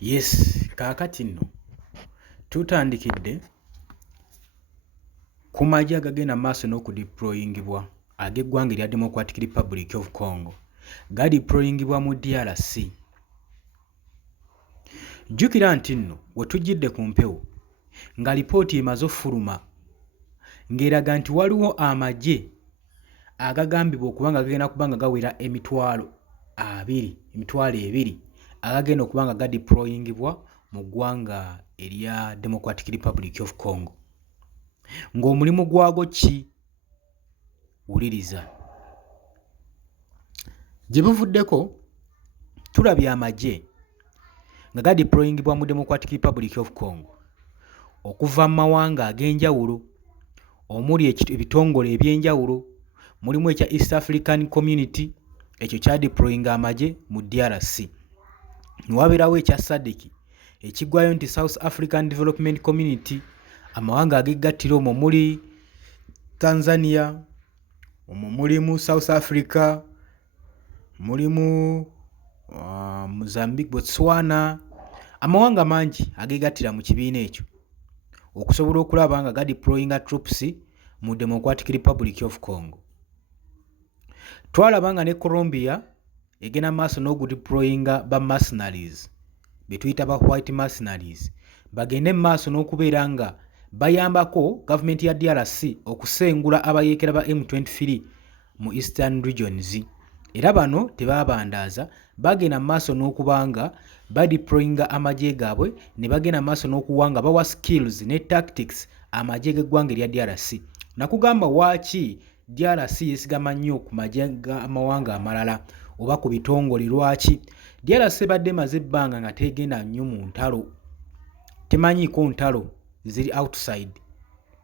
Yes, kaakati nno tutandikidde ku magye agagenda mu maaso n'okudeployingibwa ag'eggwanga erya Democratic Republic of Congo gadeployingibwa mu DRC. Jjukira nti nno we tujjidde ku mpewo nga lipooti emaze offuluma ng'eraga nti waliwo amagye agagambibwa okuba nga gagenda kuba nga gawera emitwalo ebiri agagenda okuba nga gadeployingibwa mu ggwanga erya Democratic Republic of Congo. Ng'omulimu gwago ki? Wuliriza. Gye buvuddeko tulabye amagye nga gadeployingibwa mu Democratic Republic of Congo okuva mu mawanga ag'enjawulo omuli ebitongole eby'enjawulo. Mulimu ekya East African Community, ekyo kyadeployinga amagye mu DRC. Newabeerawo ekya SADC ekiggwayo nti South African Development Community, amawanga ag'eggattiro omwo muli Tanzania, omwo mulimu South Africa, mulimu Mozambique, Botswana, amawanga mangi ag'egattira mu kibiina ekyo okusobola okulaba nga gadeployinga troops mu Democratic Republic of Congo. Twalaba nga ne Colombia egenda maaso n'okudeployinga ba mercenaries be tuyita ba white mercenaries bagende maaso n'okubeera nga bayambako gavumenti ya DRC okusengula abayeekera ba M23 mu Eastern Regions. Era bano tebaabandaaza, bagenda maaso n'okuba nga badeployinga amagye gaabwe ne bagenda maaso n'okuba nga bawa skills ne tactics amagye g'eggwanga erya DRC. Nakugamba waaki DRC yesigama nnyo ku magye g'amawanga amalala oba ku bitongole. Lwaki? DRC badde maze ebbanga nga tegenda nnyo mu ntalo, temanyiiko ntalo ziri outside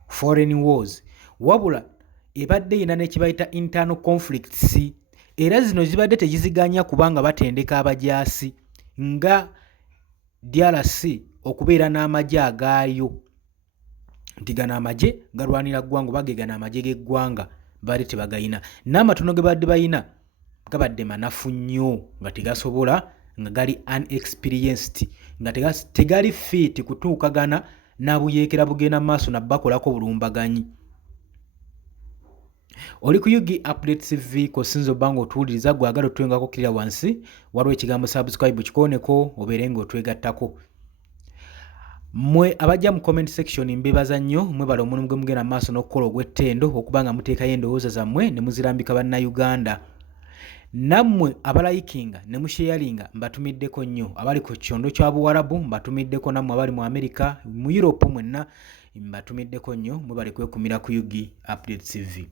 foreign wars, wabula ebadde yina ne kibayita internal conflicts, era zino zibadde tegiziganya kubanga batendeka abajaasi nga DRC okubeera n'amagye agaayo nti gano amagye galwanira ggwanga oba ge gano amagye g'eggwanga badde tebagayina. N'amatono ge badde bayina gabadde manafu nnyo nga tegasobola, nga gali unexperienced, nga tegali fit kutuukagana n'abuyeekera bugenda mu maaso nabbakolako bulumbaganyi. Oli ku UG Updates TV kosinza obba ng'otuwuliriza, gwagala otwengako kirira wansi waliwo ekigambo subscribe kikooneko obeere ng'otwegattako. Mmwe abajja mu comment section mbebaza nnyo, mwebala omulimu gwe mugenda mu maaso n'okukola ogw'ettendo okuba nga muteekayo endowooza zammwe ne muzirambika bannayuganda. Nammwe abalayikinga ne musharinga mbatumiddeko nnyo. Abali ku kyondo kya Buwarabu mbatumiddeko, nammwe abali mu America, mu Europe mwenna mbatumiddeko nnyo, mwebale kwekumira ku UG Updates TV.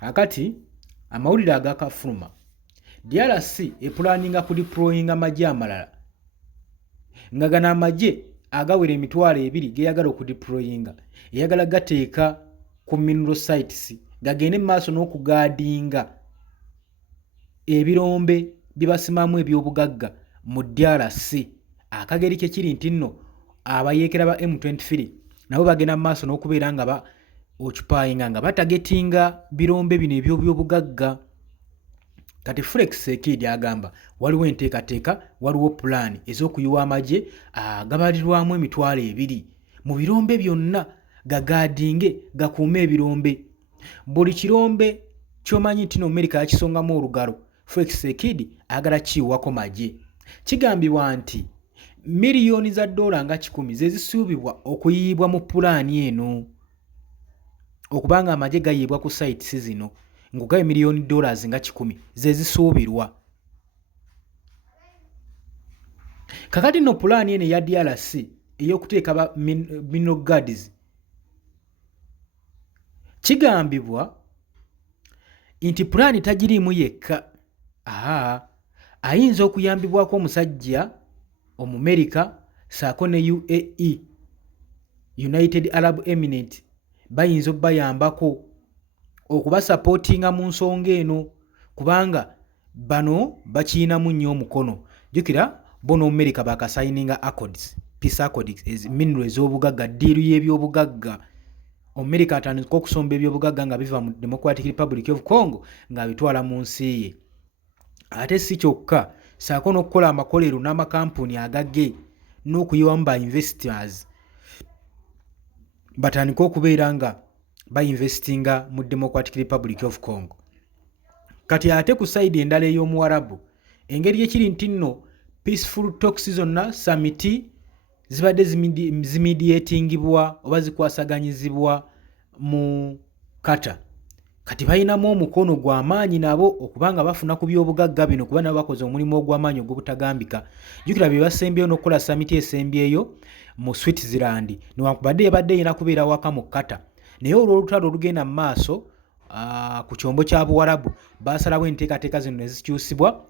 Akati amawulire agakafuluma, DRC epulaninga kudeployinga amagye amalala nga gano amagye agawera emitwalo ebiri geyagala okudeployinga eyagala gateeka ku mineral sites gagende mu maaso n'okugaadinga ebirombe bye basimamu eby'obugagga mu DRC. Akageri kye kiri nti nno abayeekera ba M23 nabo bagenda mu maaso n'okubeera nga occupyinga nga batagetinga birombe bino eby'obugagga. Kati Felix Tshisekedi agamba waliwo enteekateeka, waliwo pulaani ez'okuyiwa amagye agabalirwamu emitwalo ebiri mu birombe byonna gagaadinge gakuume ebirombe. Buli kirombe ky'omanyi nti no America yakisongamu olugalo, Felix Tshisekedi agala kiyiwako magye. Kigambibwa nti miliyoni za dola nga 10 ze zisuubibwa okuyiyibwa mu pulaani eno okubanga amagye gayiibwa ku sites zino, ng'ogayo miliyoni dollars nga 10 ze zisuubirwa. Kakati no pulaani eno ya DRC ey'okuteeka ba mineral guards, kigambibwa nti pulaani tagiriimu yekka. Ayinza okuyambibwako omusajja Omumerika saako ne UAE, United Arab Emirates, bayinza obbayambako okubasapootinga mu nsonga eno kubanga bano bakiinamu nnyo omukono. Jjukira bo n'Omumerika bakasayininga accords, peace accords, mineral ez'obugagga, ddiiru y'ebyobugagga. Omumerika atandika okusomba ebyobugagga nga biva mu Democratic Republic of Congo ng'abitwala mu nsi ye. Ate si kyokka, saako n'okukola amakolero n'amakampuni agage n'okuyiwamu ba investors batandika okubeera nga bainvestinga mu Democratic Republic of Congo. Kati ate ku side endala ey'omuwarabu engeri ekiri nti nno peaceful talks zonna summit zibadde zimediatingibwa oba zikwasaganyizibwa mu Qatar. Kati balinamu omukono gw'amaanyi nabo okubanga bafuna ku by'obugagga bino kuba nabo bakoze omulimu ogw'amaanyi ogw'obutagambika. Jjukira bye basembyeyo n'okukola summit esembyeyo mu Switzerland newankubadde yabadde erina kubeera waka mu Qatar. Naye olw'olutalo olugenda mu maaso ku kyombo kya Buwarabu basalawo enteekateeka zino ne zikyusibwa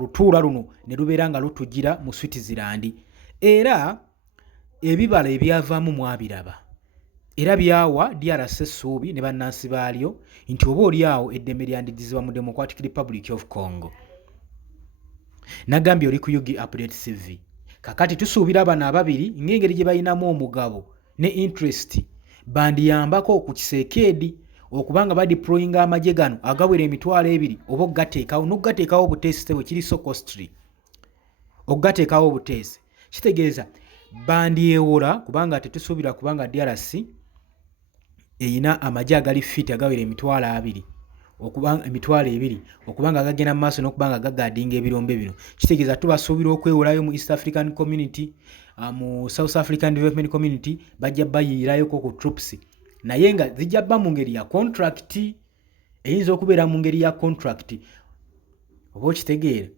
lutuula luno ne lubeera nga lutujjira mu Switzerland. Era ebibala ebyavaamu mwabiraba era byawa DRC essuubi ne bannansi baalyo nti oba oliawo eddembe lyandijjizibwa mu Democratic Republic of Congo. Nagambye oli ku UG Update TV. Kakati tusuubira bano ababiri ng'engeri gye balinamu omugabo ne interest bandiyambako ku kisekeedi okubanga badeployinga amagye gano agawera emitwalo 2 oba okugateekawo n'okugateekawo obuteesi tebwe kiri so costly okugateekawo obuteesi kitegeeza bandyewola kubanga tetusuubira kubanga DRC eyina amagye agali fit agawera emitwalo 2 okubanga emitwalo 2 okubanga gagenda mu maaso n'okubanga gagadinga ebirombe bino. Kitegeeza tubasuubira okwewolayo mu East African Community mu South African Development Community bajja bayiirayoko ku troops naye nga zijja bba mu ngeri ya contract eyinza okubeera mu ngeri ya contract oba okitegeera.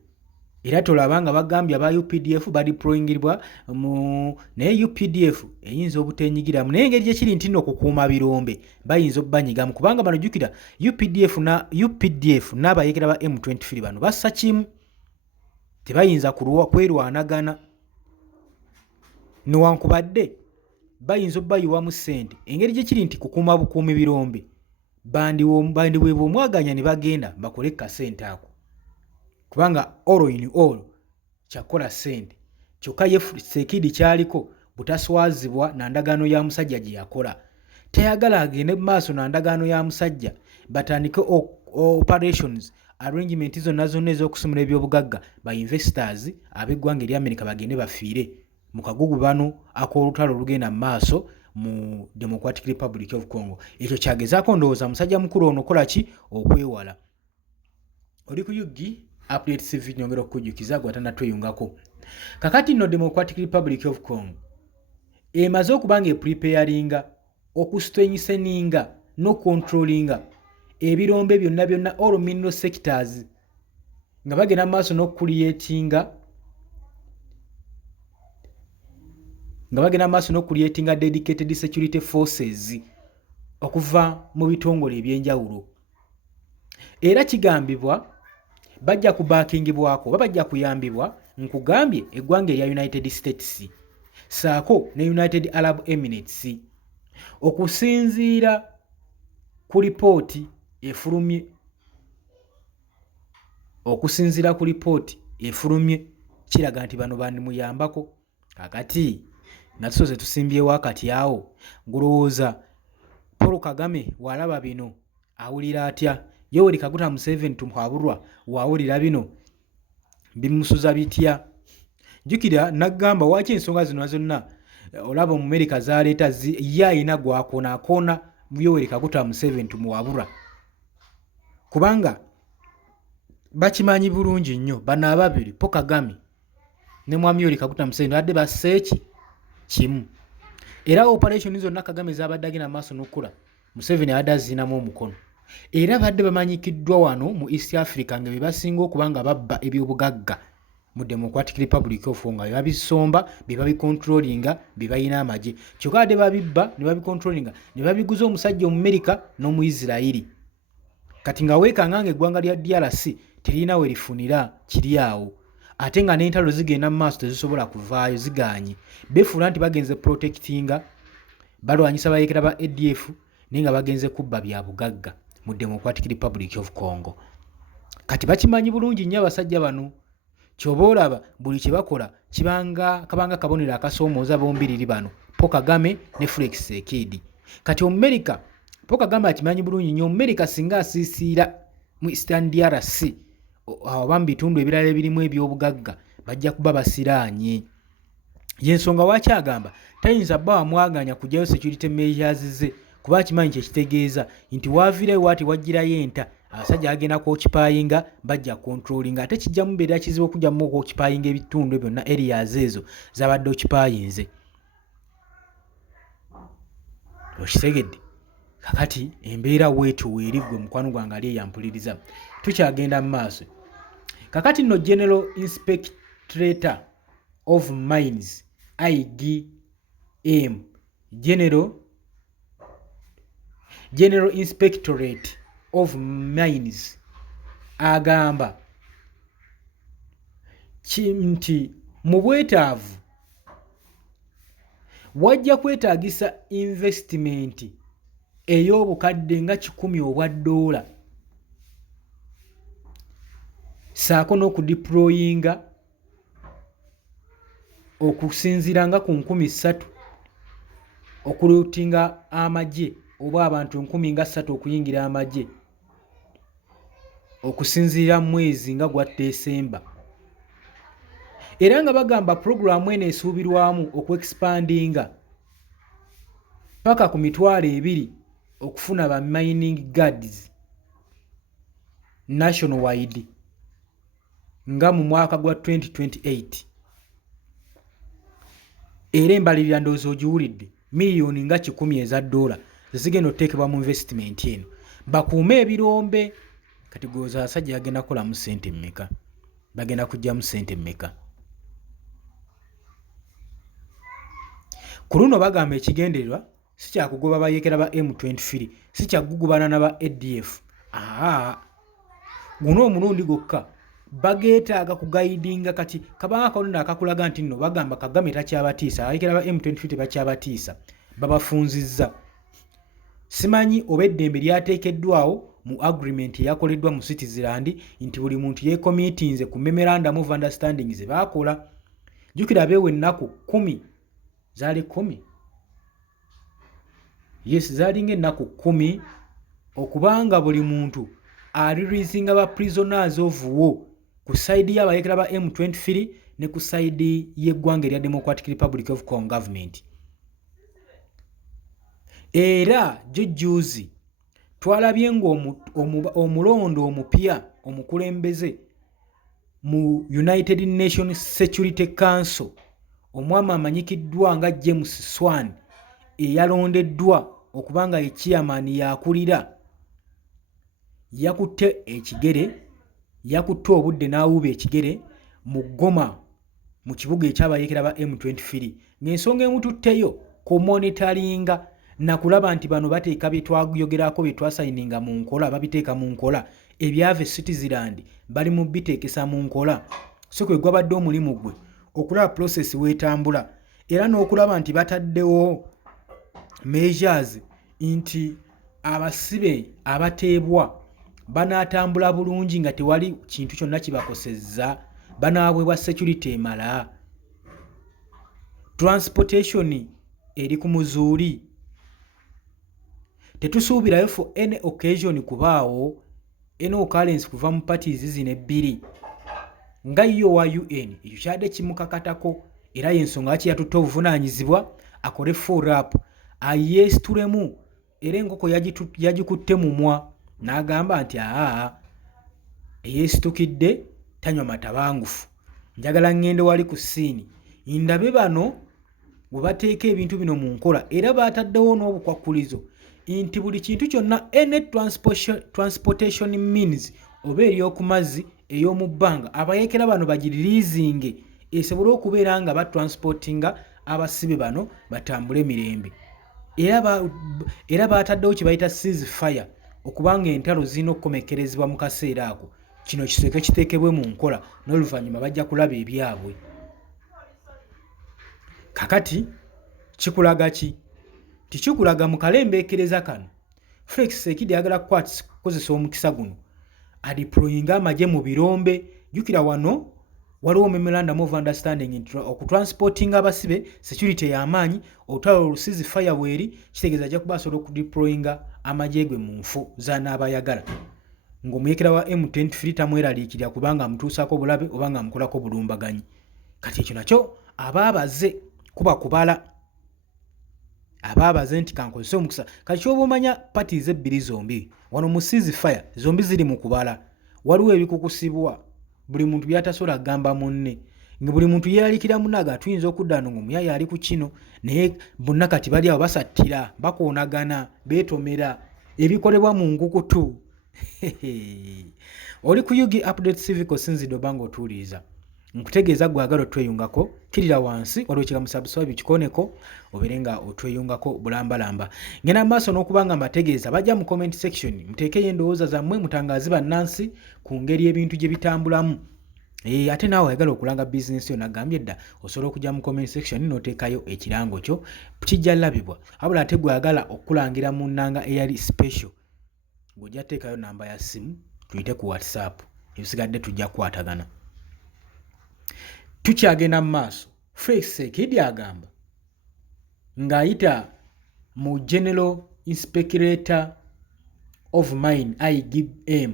Era tolabanga bagambye aba UPDF badeployingibwa naye UPDF eyinza obutenyigiramu naye engeri gyekiri nti nno okukuuma birombe bayinza okubanyigamu kubanga bano jjukira UPDF n'abayekera ba M23 bano bassa kimu tebayinza kwerwanagana newankubadde bayinza obbayiwamu ssente. Engeri gyekiri nti kukuuma bukuumi birombe bandiweebwa omwaganya ne bagenda bakole kasente ako kubanga all in all kyakola ssente kyokka ye Sekidi kyaliko butaswazibwa na ndagaano ya musajja gye yakola. Tayagala agende mu maaso na ndagaano ya musajja batandike operations arrangement zonna ez'okusumula ebyobugagga ba investors ab'eggwanga erya America bagende bafiire mu kagugu bano ak'olutalo olugenda mu maaso mu Democratic Republic of Congo. Ekyo kyagezaako ndowooza musajja mukulu ono kola ki okwewala. Oli ku UG Update TV nyongera okujjukiza gwatanatweyungako. Kakati nno Democratic Republic of Congo emaze okubanga epreparinga okustrengtheninga no controllinga ebirombe byonna all mineral sectors nga bagenda maaso n'okucreatinga dedicated security forces okuva mu bitongole ebyenjawulo. Era kigambibwa bajja kubaakingibwako bajja kuyambibwa nkugambye eggwanga erya United States saako ne United Arab Emirates okusinziira ku lipooti efulumye kiraga nti bano bandimuyambako. Kakati natusoze tusimbyewo akati awo ngulowooza Paul Kagame walaba bino awulira atya? Yoweri Kaguta Museveni tumuhabulwa wawulira bino bimusuza bitya? Jjukira naggamba waaki ensonga zino zonna olaba mu America zaleeta ye ayina gwakonaakona Yoweri Kaguta Museveni tumuwabulwa kubanga bakimanyi bulungi nnyo bano ababiri Paul Kagame ne mwami Yoweri Kaguta Museveni badde basseeki kimu. Era operation zonna Kagame zabadde agenda maaso n'okkola Museveni abadde azinamu omukono. Era badde bamanyikiddwa wano mu East Africa nga bye basinga okubanga babba ebyobugagga mu Democratic Republic of Congo bye babisomba bye babicontrollinga bye bayina amagye kyokka badde babibba ne babicontrollinga ne babiguza omusajja Omumerika n'omu Isirairi. Kati nga weekanganga eggwanga lya DRC terina we lifunira kiri awo ate nga n'entalo zigenda mu maaso tezisobola kuvaayo ziganye befuula nti bagenze protectinga balwanyisa bayekera ba ADF naye nga bagenze kubba bya bugagga mu Democratic Republic of Congo. Kati bakimanyi bulungi nnyo abasajja bano kyoba olaba buli kye bakola kabanga kabonero akasoomooza bombiriri bano Paul Kagame ne Felix Tshisekedi. Kati Omumerika Paul Kagame akimanyi bulungi nnyo Omumerika singa asiisiira mu Eastern DRC awo bambi bitundu ebirala ebirimu ebyobugagga bajja kuba basiraanye. yensonga lwaki agamba tayinza bba wamwaganya kujjayo security measures ze kuba akimanyi kyekitegeeza nti waaviirayo waati wajjirayo enta abasajja bagenda kwokipayinga bajja controlling ate kijjamu beera kizibu okujjamu okwokipayinga ebitundu byonna areas ezo zabadde okipayinze. Okitegedde kakati embeera weetu weeriggwe mukwano gwange ali eyampuliriza tukyagenda mu maaso. Kakati nno General Inspectorate of Mines IGM General Inspectorate of Mines agamba nti mu bwetaavu wajja kwetaagisa investment ey'obukadde nga 10 obwa $, saako n'okudeployinga okusinziira nga ku 3,000 okuluutinga amagye oba abantu 3,000 okuyingira amagye okusinziira mwezi nga gwa Desemba. Era nga bagamba programu eno esuubirwamu okuexpandinga paka ku 2,000 okufuna ba mining guards nationwide nga mu mwaka gwa 2028. Era embalirira ndowooza ogiwulidde miliyoni nga 10 eza $, zigenda oteekebwa mu investment eno bakuume ebirombe. Kati gooza abasajja bagenda kukolamu ssente mmeka? Bagenda kujjamu ssente mmeka? Ku luno bagamba ekigendererwa si kya kugoba bayeekera ba M23, si kya kugugubana na ba ADF. Guno omulundi gwokka bageetaaga kugaidinga. Kati kabanga kalonda akakulaga nti nno bagamba Kagame takyabatiisa, abayeekera ba M23 tebakyabatiisa, babafunzizza. Simanyi oba eddembe lyateekeddwawo mu agreement eyakoleddwa mu Switzerland nti buli muntu yeekomitinze ku memorandum of understanding ze baakola. Jjukira beewe ennaku 10 zaali 10. Yes, zaali ng'ennaku 10 okubanga buli muntu alirizinga ba prisoners of war ku side y'abayeekera ba M23 ne ku side y'eggwanga erya Democratic Republic of Congo government. Era jujjuuzi twalabye ng'omulondo omupya omukulembeze mu United Nations Security Council omwami amanyikiddwa nga James Swan eyalondeddwa okubanga ye chairman yakulira yakutte ekigere, yakutte obudde n'awuuba ekigere mu Goma mu kibuga ekyabayeekera ba M23 ng'ensonga emututteyo ku monitoringa na kulaba nti bano bateeka bye twayogerako bye twasayininga mu nkola babiteeka mu nkola, ebyava Switzerland bali mu biteekesa mu nkola. So kwe gwabadde omulimu gwe okulaba process weetambula era n'okulaba nti bataddewo measures nti abasibe abateebwa banaatambula bulungi nga tewali kintu kyonna kibakosezza, banaabwebwa security emala, transportation eri ku muzuuli. Tetusuubirayo for any occasion kubaawo any occurrence kuva mu parties zino ebbiri nga yo wa UN ekyo kyadde kimukakatako era y'ensonga lwaki yatutte obuvunaanyizibwa akole follow up ayeesitulemu. Era enkoko yagikutte mumwa n'agamba nti eyeesitukidde tanywa matabangufu, njagala ngende wali ku siini ndabe bano bwe bateeka ebintu bino mu nkola. Era baataddewo n'obukwakkulizo nti buli kintu kyonna any transportation means oba ery'oku mazzi ey'omu bbanga abayeekera bano bagiriliizinge esobole okubeera nga batransportinga abasibe bano batambule mirembe. Era baataddewo kye bayita ceasefire okubanga entalo zirina okukomekkerezebwa mu kaseera ako, kino kisooke kiteekebwe mu nkola n'oluvannyuma bajja kulaba ebyabwe. Kakati kikulaga ki? Tikikulaga mu kalembeekereza kano Felix Sekidi ayagala kukozesa omukisa guno adeployinga amagye mu birombe. Jjukira wano waliwo memorandum of understanding nti okutransportinga abasibe security y'amaanyi, otwala olusizi fire bweri kitegeeza ajja kuba asobola okudeployinga amagye gwe mu nfu z'anaabayagala ng'omuyeekera wa M23 tamweraliikirira kubanga amutuusaako bulabe oba nga amukolako bulumbaganyi. Kati ekyo nakyo aba abaze kuba kubala ababaze nti kankozesa omukisa kati kyoba omanya parties ebbiri zombi wano mu ceasefire zombi ziri mu kubala waliwo ebikukusibwa buli muntu byatasobola kugamba munne nga buli muntu yeeralikira munaga tuyinza okudda ngo omuyaya ali ku kino naye bonna kati bali awo basattira bakoonagana beetomera ebikolebwa mu nkukutu oli ku Yugi Update Civic osinzidde oba ng'otuwuliriza nkutegeeza gwagala otweyungako kirira wansi waliwo kiga musubscribe kikoneko obeere nga otweyungako bulambalamba ngenda maaso n'okuba nga mbategeeza bajja mu comment section muteekeyo endowooza zammwe mutangaazi bannansi ku ngeri ebintu gye bitambulamu ate naawe oyagala okulanga bizinesi yo nagambye dda osobola okujja mu comment section n'oteekayo ekirango kyo kijja labibwa wabula ate gwagala okulangira mu nnanga eyali special ng'ojja teekayo namba ya simu tuyite ku WhatsApp ebisigadde tujja kukwatagana tukyagenda mu maaso Felix Sekidi agamba ng'ayita mu General Inspectorate of Mine IGM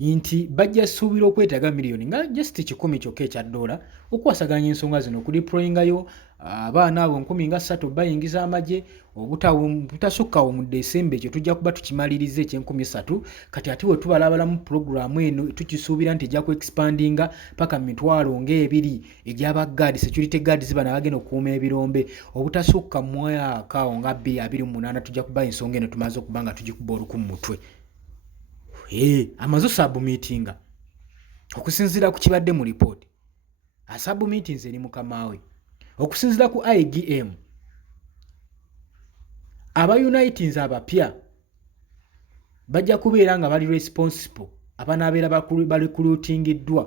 nti bajja suubira okwetaaga miliyoni nga just 10 kyokka ekya dola okuwasaganya ensonga zino okudeployingayo abaana abo 3,000 bayingiza amagye obutasukkawo mu Desemba ekyo tujja kuba tukimaliriza ekye3,000 kati ate we tubalabala mu puroguramu eno tukisuubira nti ejja ku expandinga paka 2,000 egy'aba guard security guards bana bagenda okukuuma ebirombe obutasukka mu mwaka nga 2028 tujja kuba ensonga eno tumaze okuba nga tugikuba oluku mu mutwe amaze submittinga okusinziira ku kibadde mu report asubmittings eri mukamaawe okusinziira ku IGM aba Unitings abapya bajja kubeera nga bali responsible abanaabeera barecruitingiddwa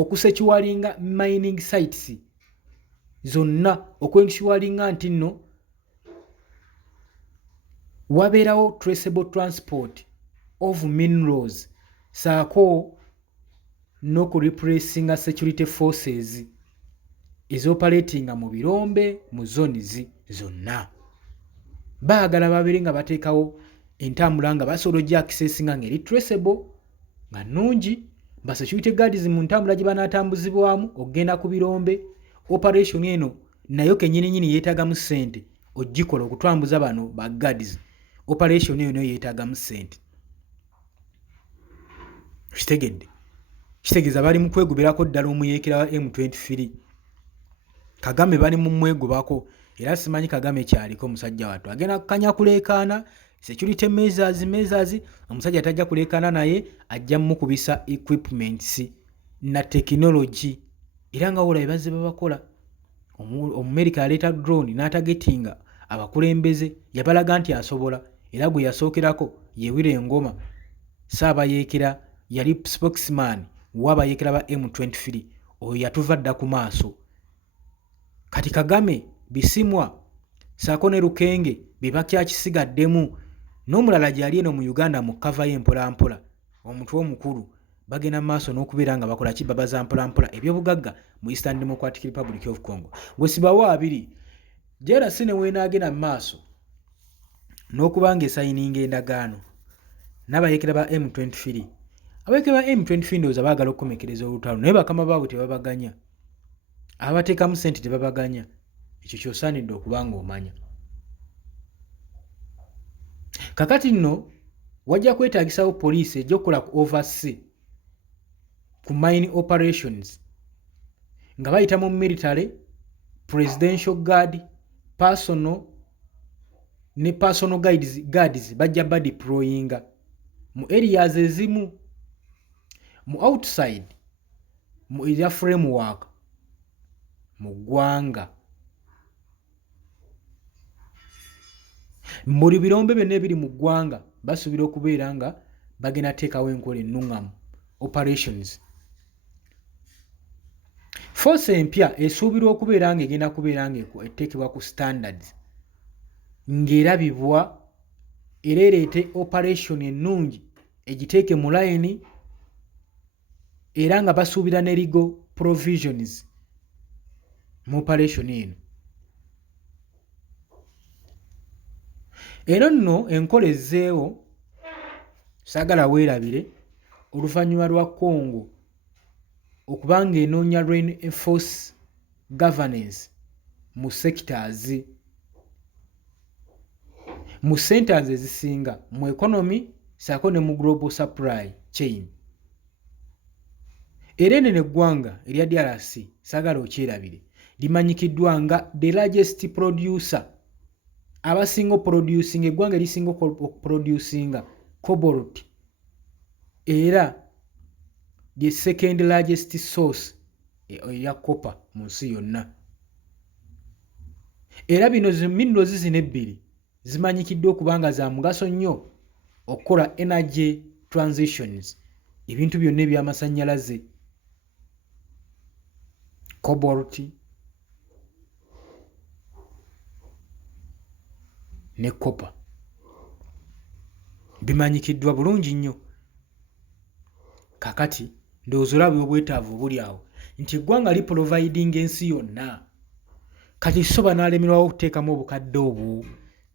okusekiwalinga mining sites zonna okwenkiwalinga nti nno wabeerawo traceable transport of minerals saako n'okurepressinga security forces ezoperatinga mu birombe mu zones zonna baagala babeere nga bateekawo entambula nga basobola ojja akisesinga ng'eri traceable nga nnungi ba security guards mu ntambula gye banaatambuzibwamu okgenda ku birombe operation eno nayo kennyininyini yeetaagamu ssente ogikola okutwambuza bano ba guards operation eno yeetaagamu ssente kitegeeza bali mu kwegoberako ddala omuyeekera wa M23 Kagame bali mu mwegobako era simanyi Kagame kyaliko omusajja wattu agenda kukanya kuleekaana security measures omusajja tajja kuleekaana naye ajja mukubisa equipments na technology era nga wola ebaze babakola Omumerika aleeta drone n'atagetinga abakulembeze yabalaga nti asobola era gwe yasookerako Yewire Engoma Saabayeekera yali spokesman w'abayeekera ba M23 oyo yatuva dda ku maaso kati Kagame bisimwa saako ne Lukenge bebakyakisigaddemu n'omulala gyali eno mu Uganda mu kava y'empolampola omutwe omukulu bagenda maaso n'okubeera nga bakola kibabaza mpolampola ebyobugagga mu Eastern Democratic Republic of Congo gwesibawo abiri JRC ne weenaagenda mu maaso n'okuba nga esayininga endagaano n'abayeekera ba M23 abayeekera ba M23 ndowooza baagala okukomekereza olutalo naye bakama baabwe tebabaganya abateekamu ssente tebabaganya ekyo kyosaanidde okuba nga omanya kakati nno wajja kwetaagisawo poliisi ejja okukola ku oversea ku mine operations nga bayita mu military presidential guard personal ne personal guards bajja badeployinga mu areas ezimu mu outside mu area framework mu ggwanga muri birombe byonna ebiri mu ggwanga basuubira okubeera nga bagenda teekawo enkola ennuŋŋamu operations force empya esuubirwa okubeera nga egenda kubeera nga eteekebwa ku standards ng'erabibwa era ereete operation ennungi egiteeke mu line era nga basuubira ne legal provisions mu operation eno nno enkola ezzeewo saagala weerabire oluvannyuma lwa Congo okuba ng'enoonya rain force governance mu sectors mu centers ezisinga mu economy saako ne mu global supply chain. Era eno eggwanga erya DRC saagala okyerabire limanyikiddwa nga the largest producer abasinga producing eggwanga erisinga producinga cobalt era the second largest source ya copper mu nsi yonna. Era bino minerals zino ebbiri zimanyikiddwa okubanga za mugaso nnyo okukola energy transitions, ebintu byonna eby'amasannyalaze, cobalt ne copper bimanyikiddwa bulungi nnyo. Kakati ndowooza olaba obwetaavu obuli awo nti eggwanga liproviding ensi yonna, kati so banaalemerwawo okuteekamu obukadde obwo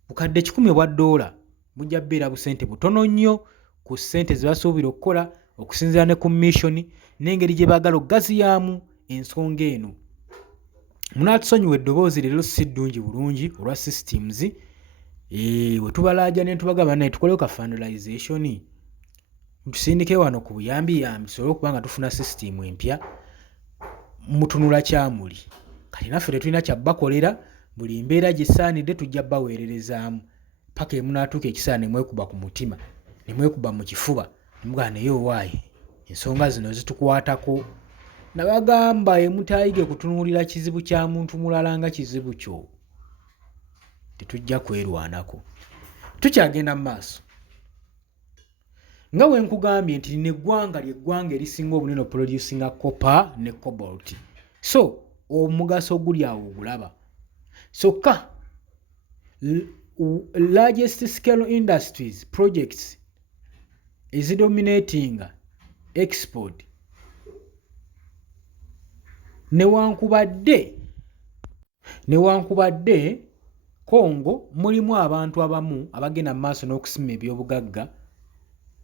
bukadde 1,000 obwa $, bujja kubeera busente butono nnyo ku ssente ze basuubira okukola okusinziira ne ku mission n'engeri gye baagala okugaziyaamu ensonga eno. Munaatusonyiwa eddoboozi leero si ddungi bulungi olwa systems. We tubalaaja ne tubagamba naye tukolewo ka fundraisation tusindike wano ku buyambiyambi tusobole okuba nga tufuna system empya mutunula kyamuli. Kati naffe tetulina kyabbakolera, buli mbeera gisaanidde tujja baweererezaamu paka emunaatuuka ekisaana ne mwekuba ku mutima ne mwekuba mu kifuba ne mugamba naye owaaye ensonga zino zitukwatako. Nabagamba emutaayige kutunuulira kizibu kya muntu mulala nga kizibu kyo, tetujja kwerwanako. Tukyagenda mu maaso nga bwe nkugambye nti lino eggwanga ly'eggwanga erisinga obunene producinga copper ne cobalt. So omugaso guli awo ogulaba. Sokka largest scale industries projects ezidominating export newankubadde Congo mulimu abantu abamu abagenda mu maaso n'okusima ebyobugagga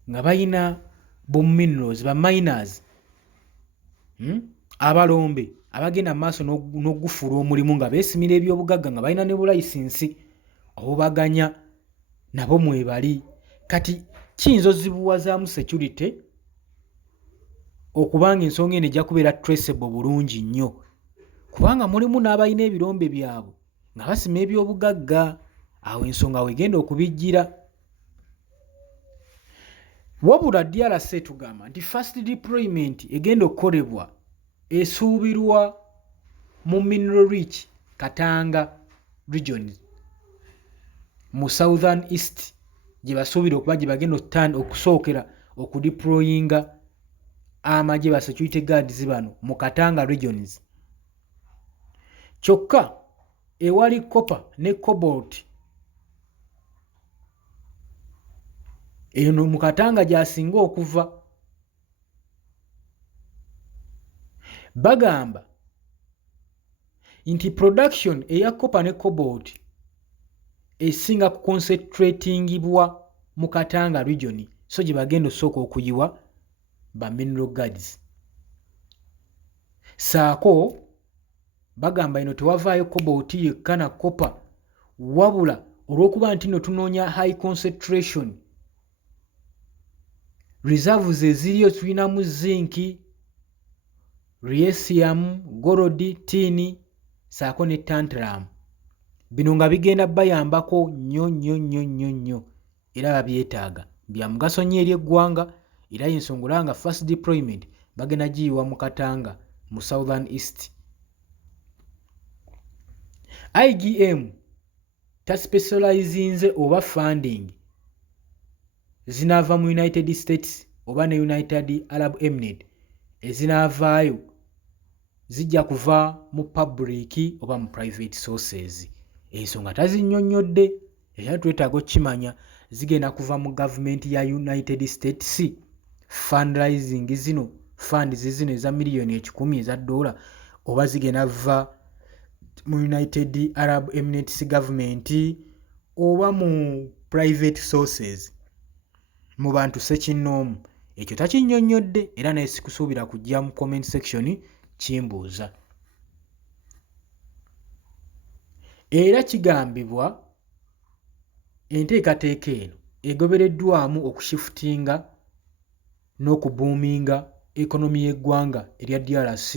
nga balina bu minerals ba miners abalombe abagenda mu maaso n'ogufuula omulimu nga beesimira ebyobugagga nga balina ne bulayisinsi obubaganya nabo mwebali. Kati kiyinza ozibuwazaamu security okubanga ensonga eno ejja kubeera traceable bulungi nnyo, kubanga mulimu n'abalina ebirombe byabwe nga basima ebyobugagga, awo ensonga wegenda okubijjira. Wabula DRC tugamba nti first deployment egenda okukolebwa esuubirwa mu mineral rich Katanga region mu southern east gye basuubira okuba gye bagenda okusookera okudeployinga amagye ba security guards bano mu Katanga regions. Kyokka ewali copper ne cobalt eno mu Katanga gy'asinga okuva. Bagamba nti production eya copper ne cobalt esinga ku concentratingibwa mu Katanga region, so gye bagenda osooka okuyiwa ba mineral guards. Saako bagamba eno tewavaayo cobalt yekka na copper, wabula olw'okuba nti no tunoonya high concentration reserves eziriyo, tulinamu zinc, lithium, gold, tin saako ne tantalum. Bino nga bigenda bayambako nnyo era babyetaaga, bya mugaso nnyo eri eggwanga. Era y'ensonga nga first deployment bagenda giyiwa mu Katanga mu southern east. IGM taspecializinze oba funding zinaava mu United States oba ne United Arab Emirates, ezinaavaayo zijja kuva mu public oba mu private sources. Ensonga tazinnyonnyodde era twetaaga okkimanya, zigenda kuva mu government ya United States fundraising zino funds zino eza miliyoni 10 eza $, oba zigenda va mu United Arab Emirates government oba mu private sources mu bantu sekinnoomu. Ekyo takinnyonnyodde era naye sikusuubira kujja mu comment section kimbuuza. era kigambibwa enteekateeka eno egobereddwamu okushifutinga n'okubuuminga ekonomi y'eggwanga erya DRC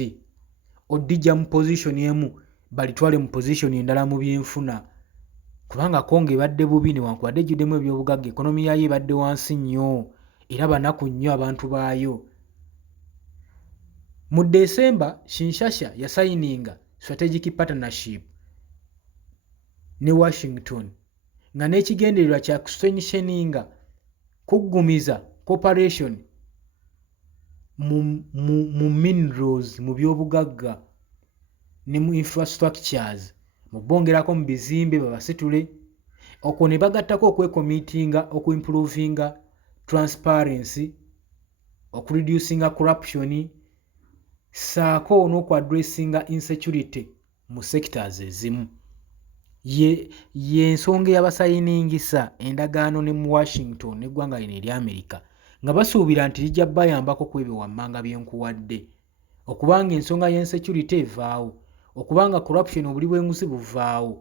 oddijja mu position emu balitwale mu position endala mu byenfuna kubanga Kongo ebadde bubi newankubadde ejjuddemu ebyobugagga ekonomi yaayo ebadde wansi nnyo era banaku nnyo abantu baayo. Mu December Kinshasa yasayininga strategic partnership ne Washington nga n'ekigendererwa kya kustrengtheninga kuggumiza cooperation mu minerals mu byobugagga ne mu infrastructures mu bongerako mu bizimbe babasitule okwo ne bagattako okwekomitinga okuimprovinga transparency okureducinga corruption saako n'okwadressinga insecurity mu sectors ezimu ye ensonga y'abasayiningisa endagaano ne mu Washington n'eggwanga lino erya America nga basuubira nti lijja bayambako kwebyo wammanga byenkuwadde okubanga ensonga y'ensecurity evaawo okubanga corruption obuli bw'enguzi buvaawo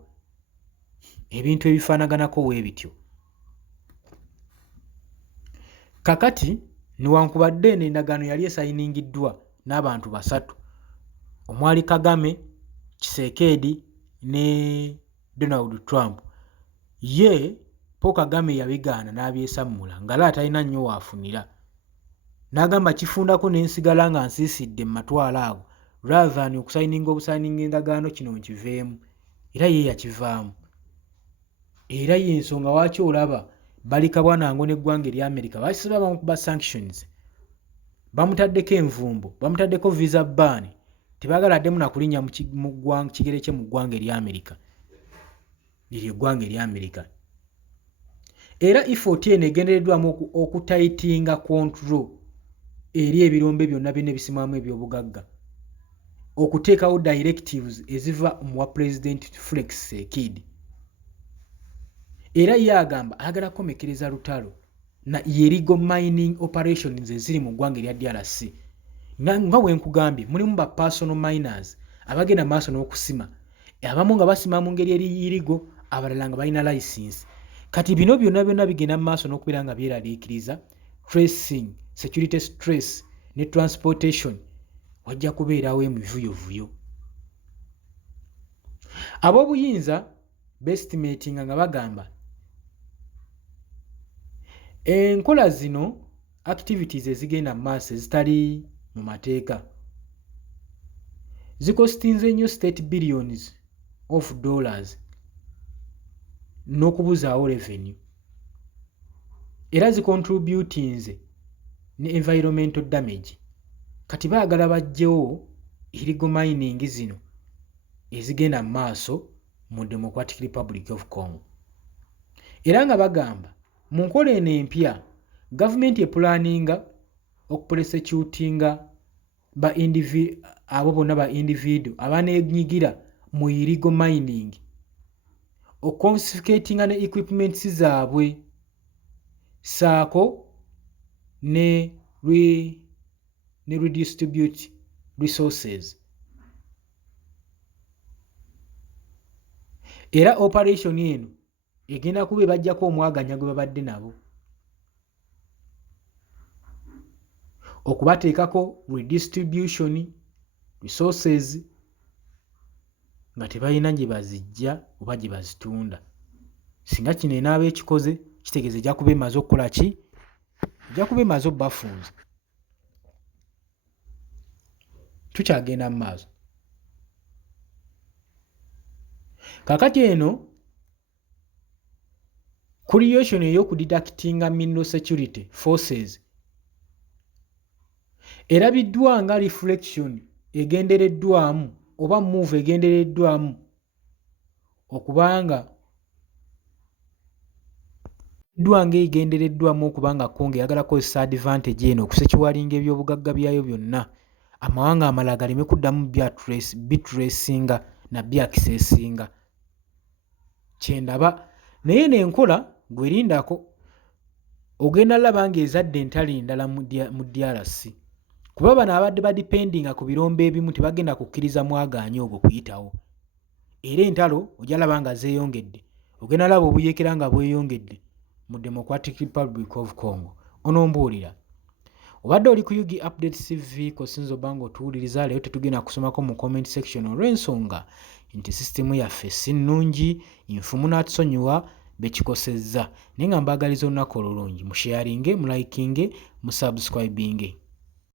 ebintu ebifaanaganako bwe bityo. Kakati newankubadde eno endagaano yali esayiningiddwa n'abantu basatu omwali Kagame, Tshisekedi ne Donald Trump. Ye Paul Kagame yabigaana n'abyesammula ngala atalina nnyo waafunira n'agamba kifundako n'ensigala nga nsiisidde mu matwalo ago rather than okusayininga obusayininga endagaano kino nkiveemu era ye yakivaamu era y'ensonga waaki olaba balikabwanango n'eggwanga erya America basiba bamukuba sanctions bamutaddeko envumbo bamutaddeko visa ban tebaagala addemu nakulinnya mu kigere kye mu ggwanga erya America liryo eggwanga erya America era effort eno egendereddwamu okutayitinga control eri ebirombe byonna byonna ebisimwamu ebyobugagga okuteekawo directives eziva mu wa President Felix Tshisekedi era ye agamba ayagala kukomekereza lutalo na illegal mining operations eziri mu ggwanga erya DRC nga bwe nkugambye mulimu ba personal miners abagenda maaso n'okusima abamu nga basima mu ngeri eri illegal abalala nga balina license kati bino byonna byonna bigenda mu maaso n'okubeera nga byeraliikiriza tracing security stress ne transportation wajja kubeerawo emivuyovuyo. Ab'obuyinza bestimatinga nga bagamba enkola zino activities ezigenda mu maaso ezitali mu mateeka zikostinze nnyo state billions of dollars n'okubuzaawo revenue era zicontributinze ne environmental damage kati baagala bajjewo illegal mining zino ezigenda mu maaso mu Democratic Republic of Congo era nga bagamba mu nkola eno empya gavumenti epulaninga okuprosecutinga abo bonna ba individual abaneenyigira mu illegal mining oconfiscatinga ne equipments zaabwe saako ne redistribute resources era operation eno egenda kuba bajjako omwaganya gwe babadde nabo okubateekako redistribution resources nga tebalina gye bazijja oba gye bazitunda singa kino enaaba ekikoze kitegeeza ejja kuba emaze okukola ki ejja kuba emaze obbafunza tukyagenda mu maaso kakati eno creation ey'okudidactinga mineral security forces erabiddwa nga reflection egendereddwamu oba move egendereddwamu okubanga nga egendereddwamu okubanga Kongo eyagala kukozesa advantage eno okusekiwalinga ebyobugagga byayo byonna amawanga amalala galeme kuddamu bitracinga na byakisesinga kyendaba naye n'enkola gwerindako ogenda laba nga ezadde entali endala mu DRC kuba bano abadde badipendinga ku birombe ebimu tebagenda kukkiriza mwagaanyi ogwo kuyitawo era entalo ojalaba nga zeeyongedde, ogenda laba obuyeekera nga bweyongedde mu Democratic Republic of Congo. Onombuulira obadde oli ku Yugi Updates TV kosinza obba nga otuwuliriza, leero tetugenda kusomako mu comment section olw'ensonga nti sisitemu yaffe si nnungi, Infumu n'atusonyiwa bekikosezza, naye nga mbaagaliza olunaku olulungi, musharinge, mulayikinge, musubscribinge.